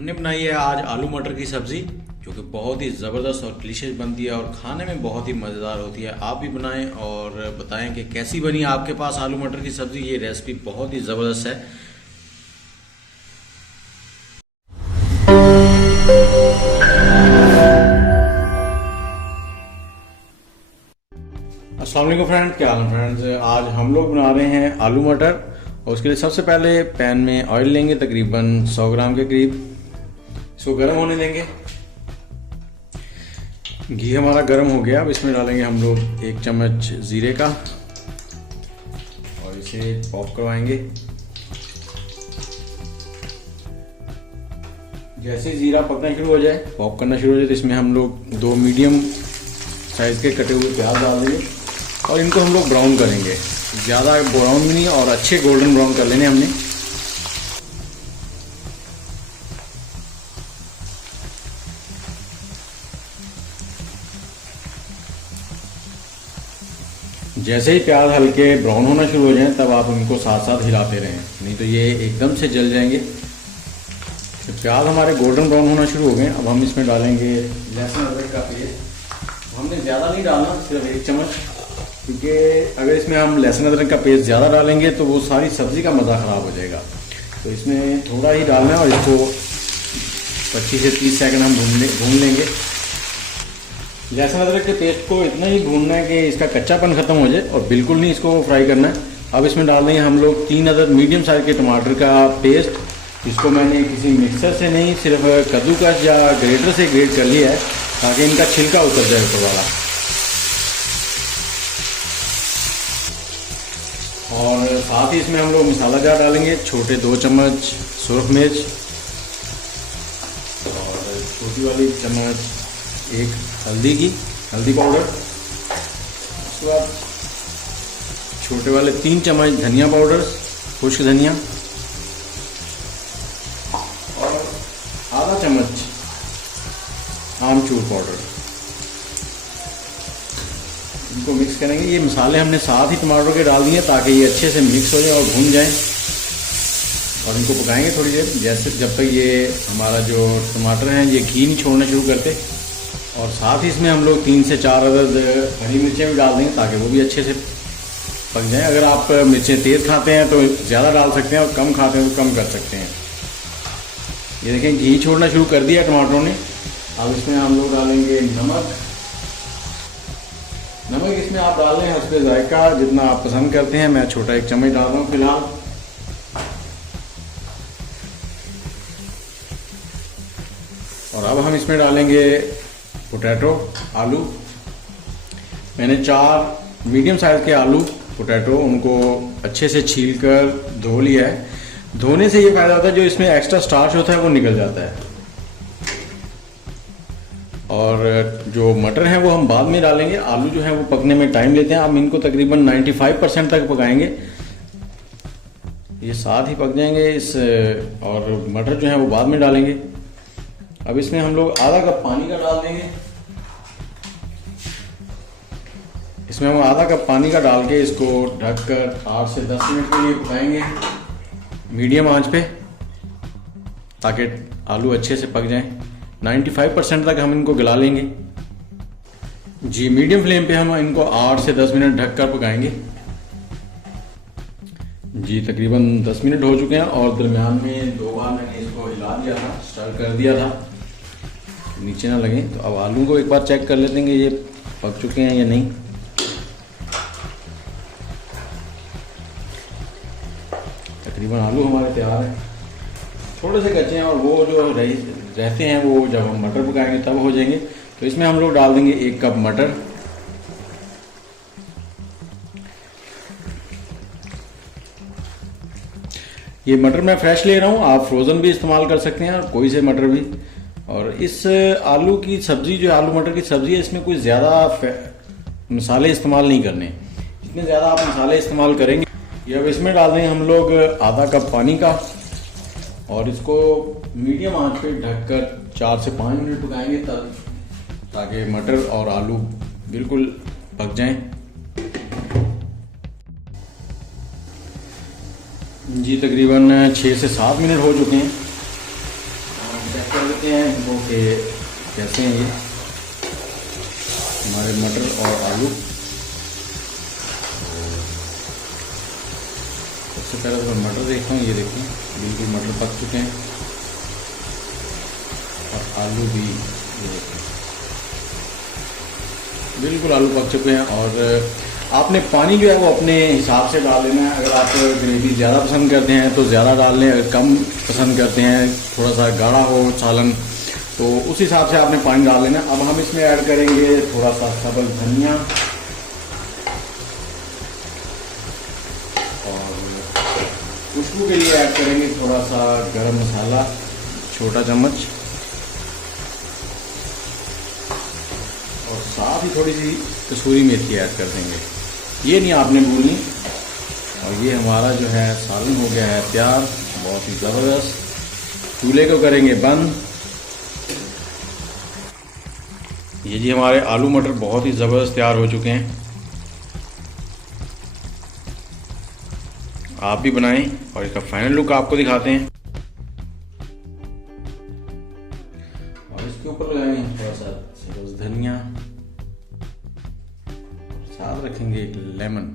हमने बनाई है आज आलू मटर की सब्ज़ी, जो कि बहुत ही ज़बरदस्त और डिलीशियस बनती है और खाने में बहुत ही मज़ेदार होती है। आप भी बनाएं और बताएं कि कैसी बनी आपके पास आलू मटर की सब्ज़ी। ये रेसिपी बहुत ही ज़बरदस्त है। अस्सलाम वालेकुम फ्रेंड, क्या हाल है फ्रेंड्स। आज हम लोग बना रहे हैं आलू मटर और उसके लिए सबसे पहले पैन में ऑयल लेंगे, तकरीबन 100 ग्राम के करीब। इसको गर्म होने देंगे। घी हमारा गर्म हो गया। अब इसमें डालेंगे हम लोग 1 चम्मच ज़ीरे का और इसे पॉप करवाएंगे। जैसे ज़ीरा पकना शुरू हो जाए, पॉप करना शुरू हो जाए, तो इसमें हम लोग 2 मीडियम साइज़ के कटे हुए प्याज डाल देंगे और इनको हम लोग ब्राउन करेंगे। ज़्यादा ब्राउन भी नहीं और अच्छे गोल्डन ब्राउन कर लेने हमने। जैसे ही प्याज हल्के ब्राउन होना शुरू हो जाए तब आप उनको साथ साथ हिलाते रहें, नहीं तो ये एकदम से जल जाएंगे। तो प्याज हमारे गोल्डन ब्राउन होना शुरू हो गए। अब हम इसमें डालेंगे लहसुन अदरक का पेस्ट। हमने ज़्यादा नहीं डालना, सिर्फ 1 चम्मच, क्योंकि अगर इसमें हम लहसुन अदरक का पेस्ट ज़्यादा डालेंगे तो वो सारी सब्ज़ी का मज़ा ख़राब हो जाएगा। तो इसमें थोड़ा ही डालना है और इसको 25 से 30 सेकंड हम भून लेंगे। लहसुन अदरक के पेस्ट को इतना ही भूनना है कि इसका कच्चापन ख़त्म हो जाए और बिल्कुल नहीं इसको फ्राई करना है। अब इसमें डाल देंगे हम लोग 3 अदद मीडियम साइज़ के टमाटर का पेस्ट। इसको मैंने किसी मिक्सर से नहीं, सिर्फ कद्दूकस या ग्रेटर से ग्रेट कर लिया है ताकि इनका छिलका उतर जाए ऊपर वाला। और साथ ही इसमें हम लोग मसाला जार डालेंगे। छोटे 2 चम्मच सुरख मिर्च और छोटी वाली चम्मच 1 हल्दी पाउडर। उसके बाद छोटे वाले 3 चम्मच धनिया पाउडर, खुश्क धनिया, और आधा चम्मच आमचूर पाउडर। इनको मिक्स करेंगे। ये मसाले हमने साथ ही टमाटर के डाल दिए ताकि ये अच्छे से मिक्स हो जाए और भून जाए। और इनको पकाएंगे थोड़ी देर, जैसे जब तक ये हमारा जो टमाटर हैं ये घी नहीं छोड़ना शुरू करते। और साथ ही इसमें हम लोग 3 से 4 अदद हरी मिर्चें भी डाल देंगे ताकि वो भी अच्छे से पक जाएं। अगर आप मिर्चें तेज़ खाते हैं तो ज़्यादा डाल सकते हैं और कम खाते हैं तो कम कर सकते हैं। ये देखें घी छोड़ना शुरू कर दिया टमाटरों ने। अब इसमें हम लोग डालेंगे नमक। इसमें आप डाल लें उस पर जायका जितना आप पसंद करते हैं। मैं छोटा 1 चम्मच डाल रहा हूँ फिलहाल। और अब हम इसमें डालेंगे पोटैटो, आलू। मैंने 4 मीडियम साइज़ के आलू पोटैटो, उनको अच्छे से छील कर धो लिया है। धोने से ये फ़ायदा होता है जो इसमें एक्स्ट्रा स्टार्च होता है वो निकल जाता है। और जो मटर हैं वो हम बाद में डालेंगे। आलू जो है वो पकने में टाइम लेते हैं। हम इनको तकरीबन 95% तक पकाएंगे, ये साथ ही पक जाएंगे और मटर जो है वो बाद में डालेंगे। अब इसमें हम लोग आधा कप पानी का डाल देंगे। इसमें हम आधा कप पानी का डाल के इसको ढककर 8 से 10 मिनट के लिए पकाएंगे मीडियम आंच पे, ताकि आलू अच्छे से पक जाएं। 95% तक हम इनको गला लेंगे। जी, मीडियम फ्लेम पे हम इनको 8 से 10 मिनट ढककर पकाएंगे। जी, तकरीबन 10 मिनट हो चुके हैं और दरमियान में 2 बार मैंने इसको हिला दिया था, स्टर कर दिया था, नीचे ना लगे। तो अब आलू को एक बार चेक कर लेते हैं कि ये पक चुके हैं या नहीं। तकरीबन आलू हमारे तैयार हैं। थोड़े से कच्चे हैं और वो जो रहते हैं वो जब हम मटर पकाएंगे तब हो जाएंगे। तो इसमें हम लोग डाल देंगे 1 कप मटर। ये मटर मैं फ्रेश ले रहा हूँ, आप फ्रोज़न भी इस्तेमाल कर सकते हैं और कोई से मटर भी। और इस आलू की सब्ज़ी जो आलू मटर की सब्ज़ी है, इसमें कोई ज़्यादा मसाले इस्तेमाल नहीं करने। जितने ज़्यादा आप मसाले इस्तेमाल करेंगे। ये अब इसमें डाल देंगे हम लोग आधा कप पानी का और इसको मीडियम आंच पे ढककर 4 से 5 मिनट पकाएंगे ताकि मटर और आलू बिल्कुल पक जाएं। जी तकरीबन 6 से 7 मिनट हो चुके हैं। देखते हैं वो कि कैसे हैं ये हमारे मटर और आलू। सबसे पहले तो मटर देखता हूँ, ये देखें बिल्कुल मटर पक चुके हैं और आलू भी ये देखें बिल्कुल आलू पक चुके हैं। और आपने पानी जो है वो अपने हिसाब से डाल लेना है। अगर आप ग्रेवी ज़्यादा पसंद करते हैं तो ज़्यादा डाल लें, अगर कम पसंद करते हैं थोड़ा सा गाढ़ा हो सालन तो उस हिसाब से आपने पानी डाल लेना। अब हम इसमें ऐड करेंगे थोड़ा सा सब्ज़ धनिया और खुशबू के लिए ऐड करेंगे थोड़ा सा गरम मसाला छोटा चम्मच और साथ ही थोड़ी सी कसूरी मेथी ऐड कर देंगे। ये नहीं आपने भूलनी। और ये हमारा जो है सालन हो गया है तैयार, बहुत ही ज़बरदस्त। चूल्हे को करेंगे बंद। ये जी हमारे आलू मटर बहुत ही ज़बरदस्त तैयार हो चुके हैं। आप भी बनाएं और इसका फाइनल लुक आपको दिखाते हैं। और इसके ऊपर लगाएंगे थोड़ा सा सब्ज़ धनिया, साथ रखेंगे एक लेमन।